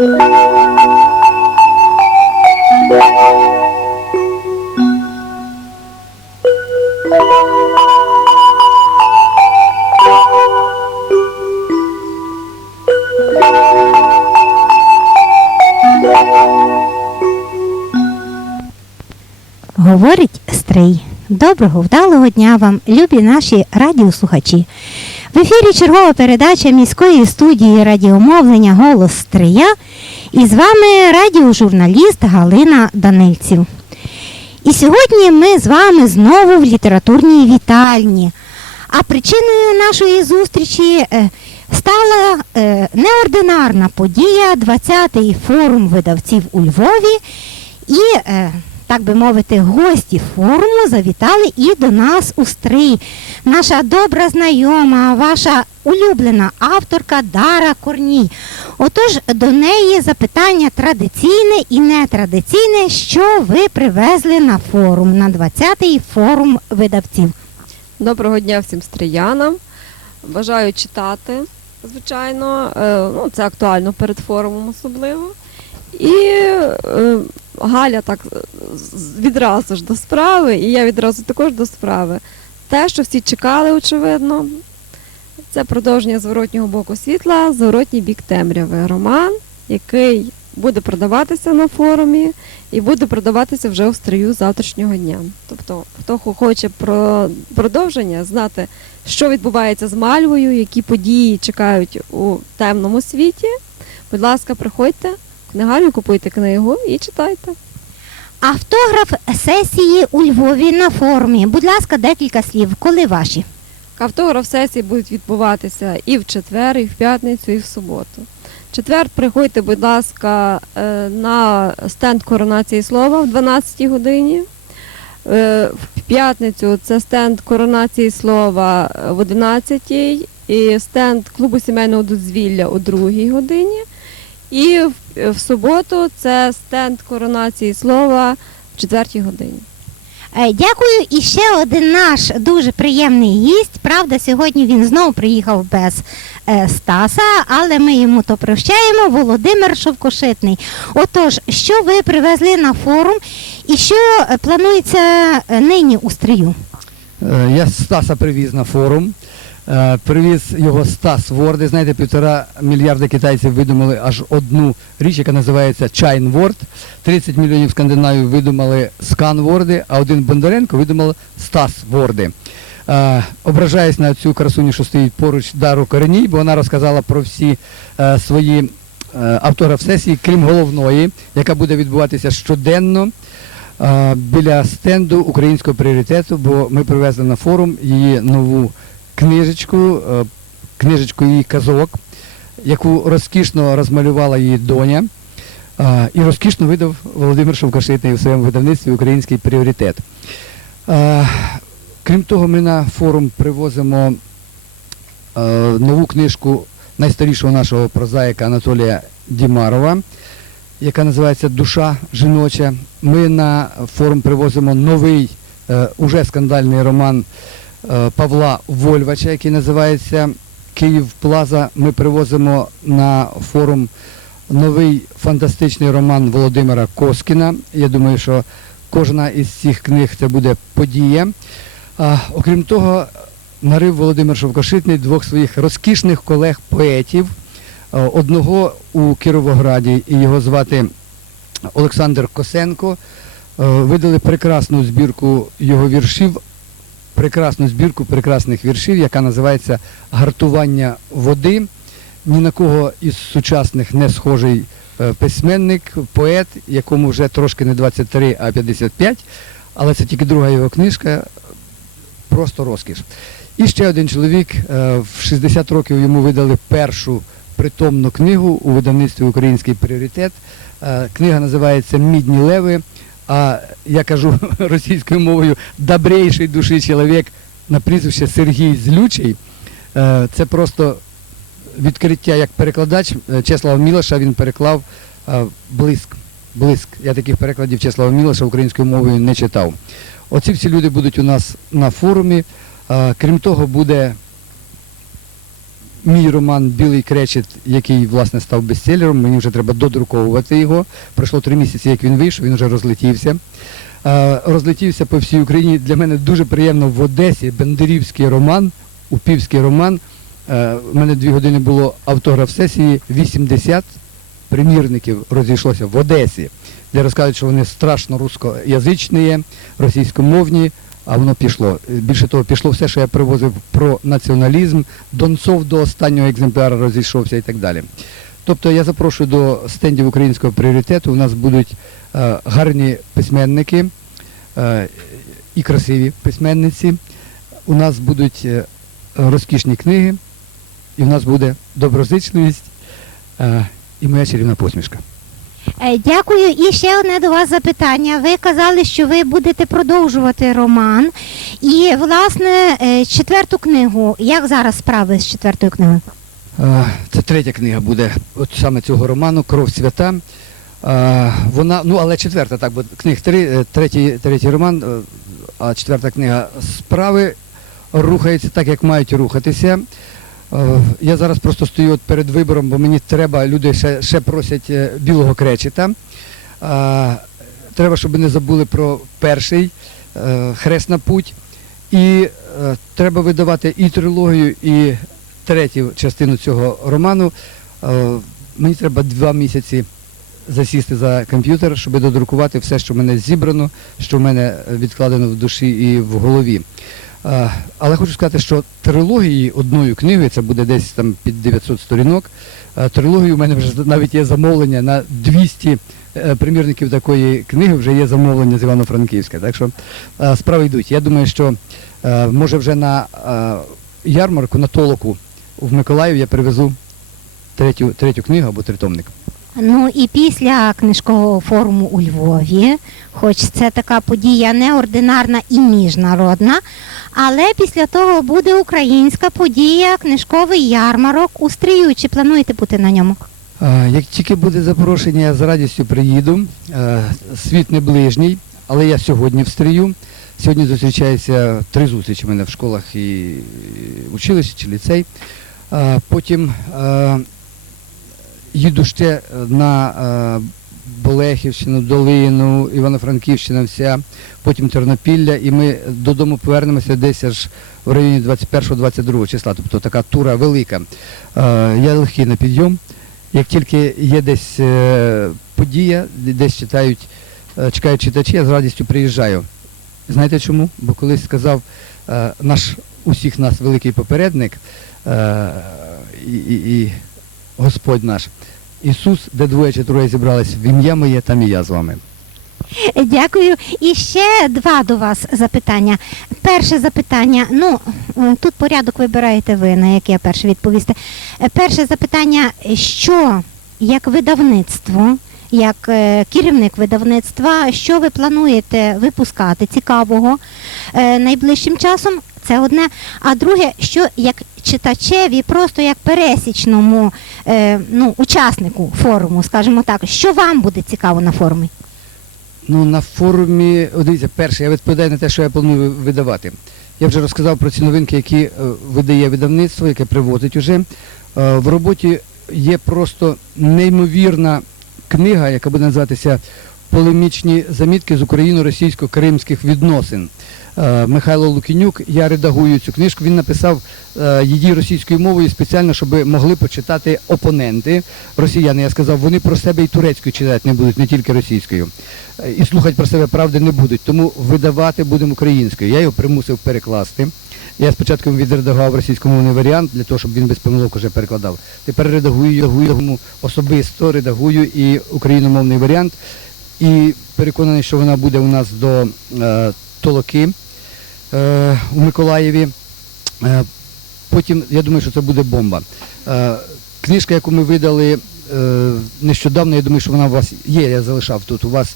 Говорить Стрий. Доброго, вдалого дня вам, любі наші радіослухачі. В ефірі чергова передача міської студії радіомовлення Голос Стрия. І з вами радіожурналіст Галина Данильців. І сьогодні ми з вами знову в літературній вітальні. А причиною нашої зустрічі е, стала е, неординарна подія 20-й форум видавців у Львові. І, е, так би мовити, гості форуму завітали і до нас у стрий. Наша добра знайома, ваша улюблена авторка Дара Корній. Отож, до неї запитання традиційне і нетрадиційне, що ви привезли на форум, на 20-й форум видавців. Доброго дня всім стріянам. Бажаю читати, звичайно. Е, Ну, це актуально перед форумом особливо. І е, Галя так е, відразу ж до справи, і я відразу також до справи. Те, що всі чекали, очевидно, це продовження зворотнього боку світла, зворотній бік темряви. Роман, який буде продаватися на форумі і буде продаватися вже у стрію завтрашнього дня. Тобто, хто хоче про продовження, знати, що відбувається з мальвою, які події чекають у темному світі. Будь ласка, приходьте в книгарню, купуйте книгу і читайте. Автограф сесії у Львові на форумі. Будь ласка, декілька слів. Коли ваші? Автограф сесії будуть відбуватися і в четвер, і в п'ятницю, і в суботу. В четвер приходьте, будь ласка, е, на стенд коронації слова в 12 годині. Е, В п'ятницю це стенд коронації слова в 11-й і стенд клубу сімейного дозвілля о 2 годині. І в, в суботу це стенд коронації слова в 4 годині. Е, Дякую. І ще один наш дуже приємний гість. Правда, сьогодні він знову приїхав без е, Стаса, але ми йому то прощаємо. Володимир Шовкошитний. Отож, що ви привезли на форум і що е, планується е, нині у стрию? Е, Я Стаса привіз на форум. Е, Привіз його Стас Ворди. Знаєте, півтора мільярда китайців видумали аж одну річ, яка називається Чайн Ворд. 30 мільйонів скандинавів видумали скан Ворди, а один Бондаренко видумав Стас Ворди. Е, Ображаюсь на цю красуню, що стоїть поруч Дару Кореній, бо вона розказала про всі е, свої автограф сесії, крім головної, яка буде відбуватися щоденно біля стенду українського пріоритету, бо ми привезли на форум її нову книжечку, е, книжечку її казок, яку розкішно розмалювала її доня. е, І розкішно видав Володимир Шовкашитний у своєму видавництві Український пріоритет. Е, Крім того, ми на форум привозимо нову книжку найстарішого нашого прозаїка Анатолія Дімарова, яка називається Душа жіноча. Ми на форум привозимо новий, уже скандальний роман Павла Вольвача, який називається Київ Плаза. Ми привозимо на форум новий фантастичний роман Володимира Коскіна. Я думаю, що кожна із цих книг це буде подія. Окрім того, нарив Володимир Шовкошитний двох своїх розкішних колег-поетів. Е, Одного у Кіровограді, і його звати Олександр Косенко. Е, Видали прекрасну збірку його віршів, прекрасну збірку прекрасних віршів, яка називається Гартування води. Ні на кого із сучасних не схожий е, письменник, поет, якому вже трошки не 23, а 55, але це тільки друга його книжка, просто розкіш. І ще один чоловік, е, в 60 років йому видали першу притомну книгу у видавництві Український пріоритет. Е, Книга називається Мідні леви. А я кажу російською мовою добрейший душі чоловік на прізвище Сергій Злючий. Е, Це просто відкриття як перекладач е, Чеслава Мілоша, він переклав е, блиск. Блиск. Я таких перекладів Чеслава Мілоша українською мовою не читав. Оці всі люди будуть у нас на форумі. Крім того, буде мій роман Білий кречет, який власне став бестселером. Мені вже треба додруковувати його. Пройшло три місяці, як він вийшов, він вже розлетівся. Е, розлетівся по всій Україні. Для мене дуже приємно в Одесі Бендерівський роман, Упівський роман. Е, У мене дві години було автограф сесії, 80 примірників розійшлося в Одесі, де розказують, що вони страшно рускоязичні, російськомовні, а воно пішло. Більше того, пішло все, що я привозив про націоналізм, Донцов до останнього екземпляра розійшовся і так далі. Тобто я запрошую до стендів українського пріоритету. У нас будуть е, гарні письменники е, і красиві письменниці. У нас будуть е, розкішні книги, і в нас буде доброзичливість е, і моя чарівна посмішка. Е, Дякую. І ще одне до вас запитання. Ви казали, що ви будете продовжувати роман. І, власне, е, четверту книгу. Як зараз справи з четвертою книгою? Це третя книга буде от саме цього роману Кров свята. Вона, ну але четверта, так, бо книг три, е, третій, третій роман, а четверта книга справи рухаються так, як мають рухатися. Е, Я зараз просто стою перед вибором, бо мені треба, люди ще, ще просять е, білого кречета. Е, Треба, щоб не забули про перший хрест на путь. І треба видавати і трилогію, і третю частину цього роману. Мені треба два місяці засісти за комп'ютер, щоб додрукувати все, що в мене зібрано, що в мене відкладено в душі і в голові. Але хочу сказати, що трилогії одною книгою, це буде десь там під 900 сторінок. Трилогію в мене вже навіть є замовлення на 200 е, примірників такої книги, вже є замовлення з Івано-Франківська. Так що справи йдуть. Я думаю, що може вже на ярмарку, на толоку в Миколаїв я привезу третю, третю книгу або тритомник. Ну і після книжкового форуму у Львові, хоч це така подія неординарна і міжнародна, але після того буде українська подія, книжковий ярмарок у Стрію. Чи плануєте бути на ньому? Як тільки буде запрошення, я з радістю приїду. Світ не ближній, але я сьогодні встрію. Сьогодні зустрічаються три зустрічі в мене в школах і училищі чи ліцей. Потім їду ще на е, Болехівщину, Долину, Івано-Франківщина вся, потім Тернопілля, і ми додому повернемося десь аж в районі 21-22 числа. Тобто така тура велика. Е, Я легкий на підйом. Як тільки є десь е, подія, десь читають, е, чекають читачі, я з радістю приїжджаю. Знаєте чому? Бо колись сказав е, наш усіх нас великий попередник е, і, і, і Господь наш. Ісус, де двоє чи троє зібрались в ім'я моє, там і я з вами. Дякую. І ще два до вас запитання. Перше запитання, ну е, тут порядок вибираєте ви, на яке перше відповісти. Е, Перше запитання, що як видавництво, як е, керівник видавництва, що ви плануєте випускати цікавого найближчим часом? Це одне. А друге, що як читачеві, просто як пересічному е, ну, учаснику форуму, скажімо так, що вам буде цікаво на форумі? Ну, на форумі, дивіться, перше, я відповідаю на те, що я планую видавати. Я вже розказав про ці новинки, які е, видає видавництво, яке привозить уже. Е, в роботі є просто неймовірна книга, яка буде називатися Полемічні замітки з україно-російсько-кримських відносин. Е, Михайло Лукінюк, я редагую цю книжку. Він написав е, її російською мовою спеціально, щоб могли почитати опоненти росіяни. Я сказав, вони про себе і турецькою читати не будуть, не тільки російською. Е, І слухати про себе правди не будуть. Тому видавати будемо українською. Я його примусив перекласти. Я спочатку відредагував російськомовний варіант для того, щоб він без помилок уже перекладав. Тепер редагую йому особисто, редагую і україномовний варіант. І переконаний, що вона буде у нас до е, толоки у Миколаєві. Е, потім, я думаю, що це буде бомба. Е, книжка, яку ми видали е, нещодавно, я думаю, що вона у вас є, я залишав тут у вас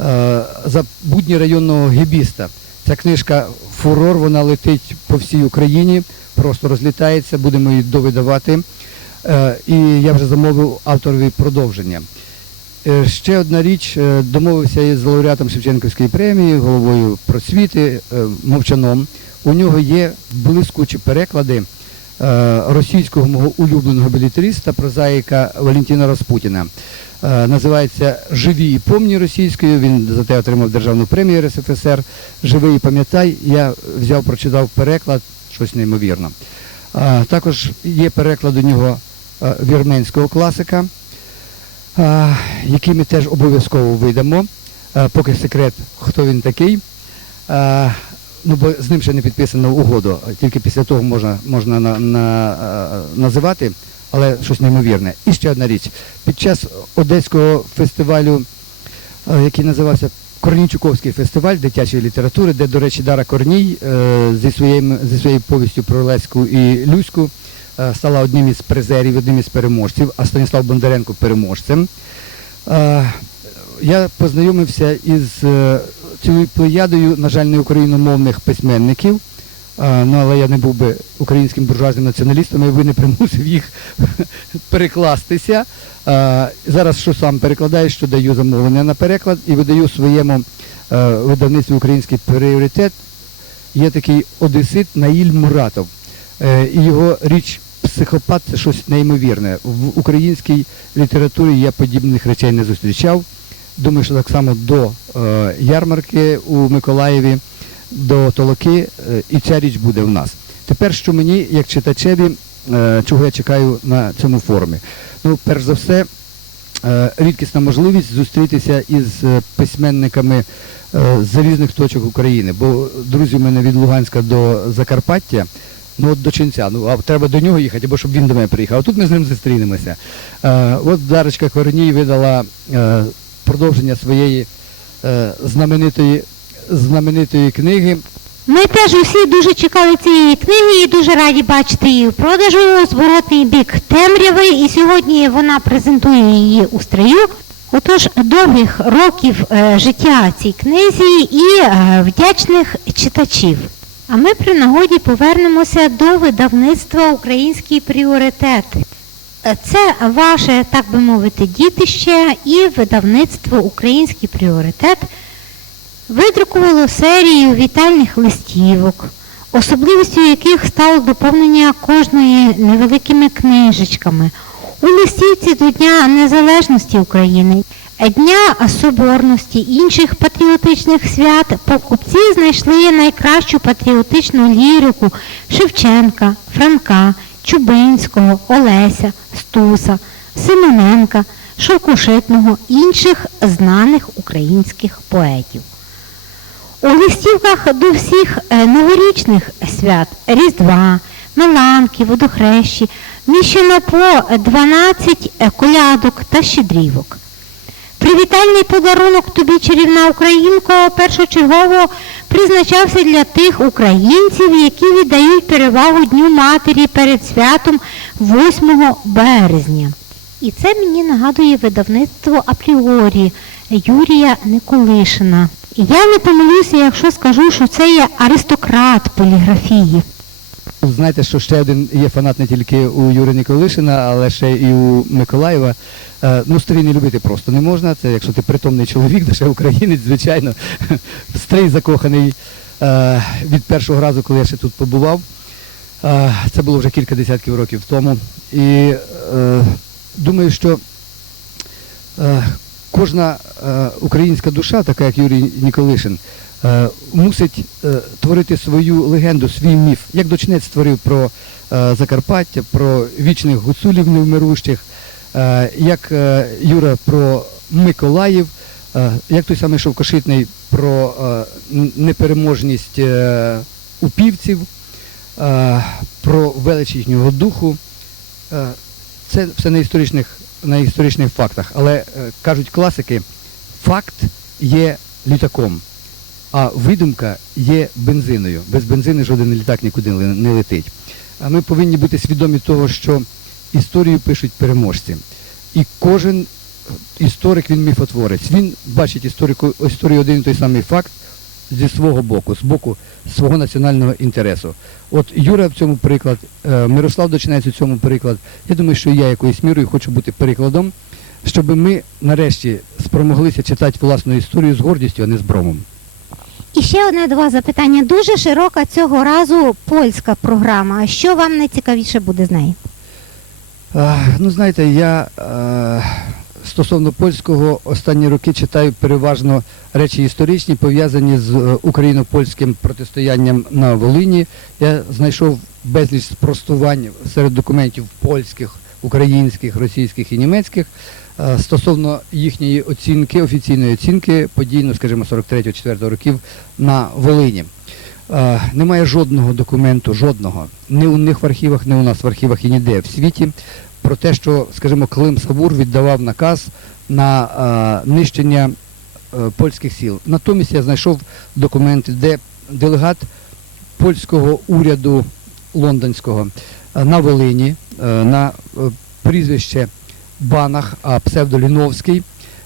е, за будні районного гібіста. Ця книжка фурор, вона летить по всій Україні, просто розлітається, будемо її довидавати. Е, і я вже замовив авторові продовження. Е, Ще одна річ, е, домовився із лауреатом Шевченківської премії, головою просвіти, е, мовчаном. У нього є блискучі переклади російського мого улюбленого білетриста, прозаїка Валентина Распутіна. Називається Живі і помні російською. Він за те отримав державну премію РСФСР. Живи і пам'ятай. Я взяв, прочитав переклад, щось неймовірно. Також є переклад у нього вірменського класика, який ми теж обов'язково видамо. Поки секрет, хто він такий. Ну, бо з ним ще не підписано угоду, тільки після того можна, можна на, на, називати, але щось неймовірне. І ще одна річ. Під час одеського фестивалю, який називався Корнійчуковський фестиваль дитячої літератури, де, до речі, Дара Корній е, зі, своїм, зі своєю повістю про Леську і Люську стала одним із призерів, одним із переможців, а Станіслав Бондаренко переможцем. Е, Я познайомився із е, цілою плеядою, на жаль, не україномовних письменників. Е, Ну, але я не був би українським буржуазним націоналістом, я би не примусив їх перекластися. Е, Зараз що сам перекладаю, що даю замовлення на переклад і видаю своєму е, видавництві український пріоритет. Є такий одесит Наїль Муратов. Е, І його річ психопат це щось неймовірне. В українській літературі я подібних речей не зустрічав. Думаю, що так само до е, ярмарки у Миколаєві, до Толоки, е, і ця річ буде в нас. Тепер, що мені, як читачеві, е, чого я чекаю на цьому форумі? Ну, перш за все, е, рідкісна можливість зустрітися із е, письменниками е, з різних точок України. Бо друзі в мене від Луганська до Закарпаття, ну от до Ченця, ну а треба до нього їхати, або щоб він до мене приїхав. А тут ми з ним зустрінемося. Е, от Дарочка Корній видала е, продовження своєї е, знаменитої, знаменитої книги. Ми теж усі дуже чекали цієї книги і дуже раді бачити її в продажу зворотний бік темряви. І сьогодні вона презентує її у стрию. Отож, довгих років е, життя цій книзі і е, вдячних читачів. А ми при нагоді повернемося до видавництва Український пріоритет. Це ваше, так би мовити, дітище і видавництво Український пріоритет видрукувало серію вітальних листівок, особливістю яких стало доповнення кожної невеликими книжечками. У листівці до Дня Незалежності України, Дня Соборності, інших патріотичних свят покупці знайшли найкращу патріотичну лірику Шевченка, Франка, Чубинського, Олеся, Стуса, Симоненка, Шовкушитного, інших знаних українських поетів. У листівках до всіх е, новорічних свят Різдва, Меланки, Водохрещі міщено по 12 колядок та щедрівок. Привітальний подарунок тобі, чарівна Українко, першочергово призначався для тих українців, які віддають перевагу Дню Матері перед святом 8 березня. І це мені нагадує видавництво апріорі Юрія Николишина. Я не помилюся, якщо скажу, що це є аристократ поліграфії. Знаєте, що ще один є фанат не тільки у Юрія Ніколишина, але ще і у Миколаєва. Е, Ну, старий не любити просто не можна. Це якщо ти притомний чоловік, то ще українець, звичайно, стрій закоханий е, від першого разу, коли я ще тут побував. Е, Це було вже кілька десятків років тому. І думаю, що кожна українська душа, така як Юрій Ніколишин, мусить е, творити свою легенду, свій міф. Як Дочнець створив про е, Закарпаття, про вічних гуцулів невмирущих, е, як е, Юра про Миколаїв, е, як той самий Шовкошитний про е, непереможність е, упівців, е, про велич їхнього духу. Е, Це все на історичних, на історичних фактах. Але е, кажуть класики, факт є літаком, а видумка є бензиною. Без бензини жоден літак нікуди не летить. А ми повинні бути свідомі того, що історію пишуть переможці. І кожен історик, він міфотворець. Він бачить історику, історію один і той самий факт зі свого боку, з боку свого національного інтересу. От Юра в цьому приклад, е, Мирослав Дочинець у цьому приклад. Я думаю, що я якоюсь мірою хочу бути прикладом, щоб ми нарешті спромоглися читати власну історію з гордістю, а не з бромом. І ще одне до вас запитання. Дуже широка цього разу польська програма. Що вам найцікавіше буде з нею? Ну, знаєте, я е, стосовно польського останні роки читаю переважно речі історичні, пов'язані з е, україно-польським протистоянням на Волині. Я знайшов безліч спростувань серед документів польських, українських, російських і німецьких стосовно їхньої оцінки, офіційної оцінки подій, ну, скажімо, 43-4 років на Волині. Е, Немає жодного документу, жодного, ні у них в архівах, ні у нас в архівах і ніде в світі, про те, що, скажімо, Клим Савур віддавав наказ на е, нищення е, польських сіл. Натомість я знайшов документи, де делегат польського уряду лондонського е, на Волині е, на е, прізвище Банах, а псевдоліновський,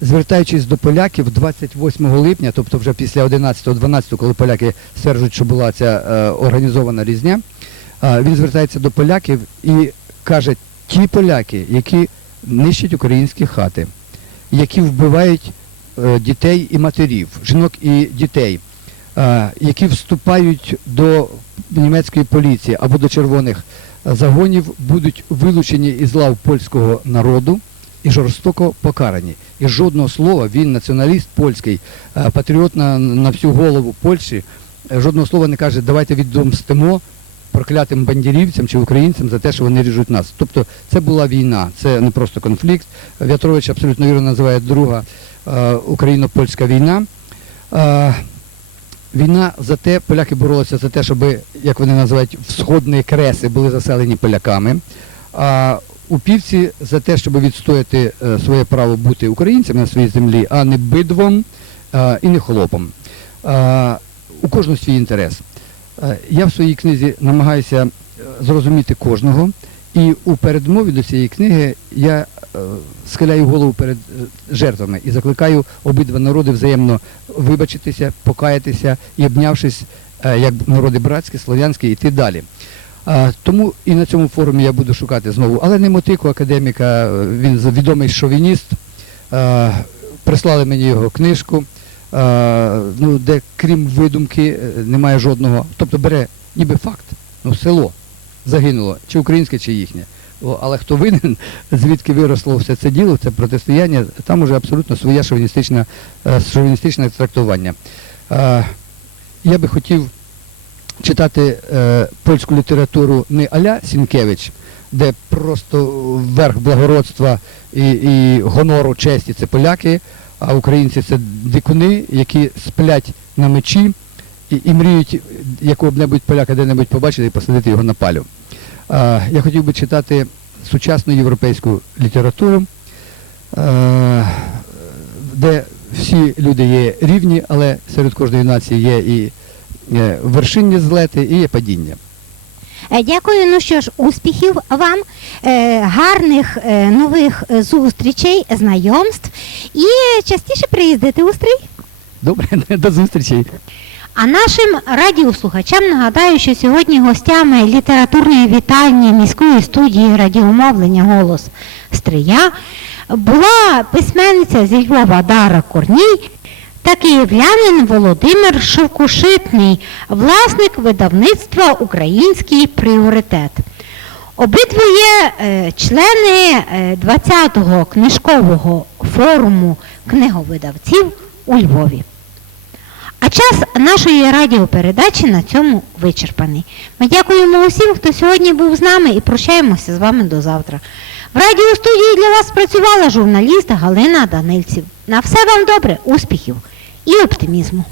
звертаючись до поляків 28 липня, тобто вже після 11-12, коли поляки стверджують, що була ця е, організована різня, е, він звертається до поляків і каже, ті поляки, які нищать українські хати, які вбивають е, дітей і матерів, жінок і дітей, які вступають до німецької поліції або до червоних загонів, будуть вилучені із лав польського народу і жорстоко покарані. І жодного слова він, націоналіст польський, е, патріот на, на всю голову Польщі, е, жодного слова не каже, давайте відомстимо проклятим бандерівцям чи українцям за те, що вони ріжуть нас. Тобто це була війна, це не просто конфлікт. В'ятрович абсолютно вірно називає друга е, україно-польська війна. Е, війна за те, поляки боролися за те, щоб, як вони називають, всходні креси були заселені поляками. А упівці за те, щоб відстояти е, своє право бути українцями на своїй землі, а не бидвом е, і не холопом. Е, у кожного свій інтерес. Я в своїй книзі намагаюся зрозуміти кожного, і у передмові до цієї книги я е, схиляю голову перед е, жертвами і закликаю обидва народи взаємно вибачитися, покаятися і обнявшись е, як народи братські, слов'янські, йти далі. Тому і на цьому форумі я буду шукати знову, але не мотику академіка, він відомий шовініст. Прислали мені його книжку, ну, де крім видумки немає жодного. Тобто бере ніби факт, ну село загинуло, чи українське, чи їхнє. Але хто винен, звідки виросло все це діло, це протистояння, там уже абсолютно своє шовіністичне, е, шовіністичне трактування. Е, Я би хотів читати е, польську літературу не Аля Сінкевич, де просто верх благородства і, і гонору, честі це поляки, а українці це дикуни, які сплять на мечі і, і мріють якого-небудь поляка де-небудь побачити і посадити його на палю. Е, я хотів би читати сучасну європейську літературу, е, де всі люди є рівні, але серед кожної нації є і е, вершинні злети, і є падіння. Е, Дякую. Ну що ж, успіхів вам, е, гарних е, нових е, зустрічей, знайомств і частіше приїздити у стрій. Добре, до зустрічі. А нашим радіослухачам нагадаю, що сьогодні гостями літературної вітальні міської студії радіомовлення Голос Стрия була письменниця зі Львова Дара Корній та київлянин Володимир Шовкушитний, власник видавництва Український пріоритет. Обидва є е, члени е, 20-го книжкового форуму книговидавців у Львові. А час нашої радіопередачі на цьому вичерпаний. Ми дякуємо усім, хто сьогодні був з нами і прощаємося з вами до завтра. В радіостудії для вас працювала журналіст Галина Данильців. На все вам добре, успіхів і оптимізму.